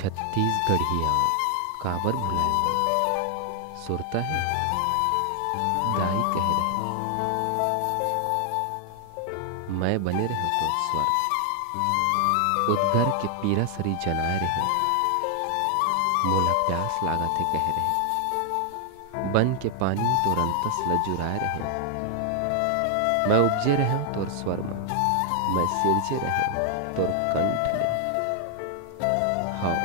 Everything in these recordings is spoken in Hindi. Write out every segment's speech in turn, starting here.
छत्तीसगढ़िया काबर भुलाए मोला। सुरता है दाई कह रहे, मैं बने रहे तो स्वर उद्गर के पीरा सरी जनाए रहे। मोला प्यास लागा थे कह रहे, बन के पानी तोर अंतस ल जुराए रहे। मैं उपजे रहे तोर स्वर में, मैं सिरजे रहे तोर कंठ ले। हाँ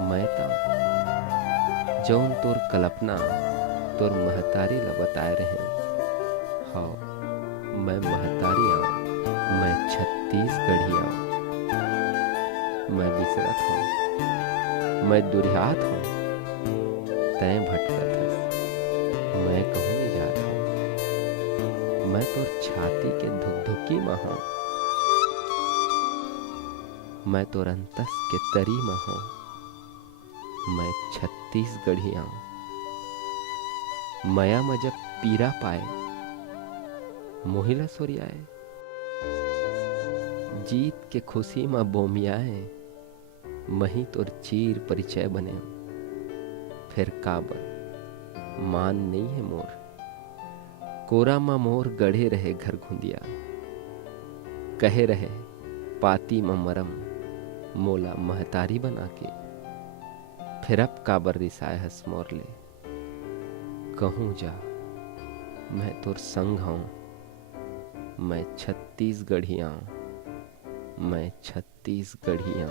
मैं ता जौन तोर कल्पना तोर महतारी ला बताए रहे। हाँ मैं महतारी मैं छत्तीसगढ़िया, मैं बिसरत हूँ, मैं दुरिहात हूँ, तैं भटकत हस, मैं कहूँ नहीं जात हूँ। मैं तोर छाती के धुकधुकी में हूँ, मैं तोर अंतस के तरी में हूँ। मैं छत्तीसगढ़िया मया में जब पीरा पाए मोहिला सोरियाए। जीत के खुशी में बोमियाए, मही तोर चीर परिचय बने। फिर काबर मान नहीं है मोर, कोरा मा मोर गढ़े रहे घर घुंदिया। कहे रहे पाती में मरम मोला महतारी बना के। फिर अब काबर रिसाए हस मोर ले, कहूँ जा मैं तोर संग हूँ। मैं छत्तीसगढ़िया, मैं छत्तीसगढ़िया।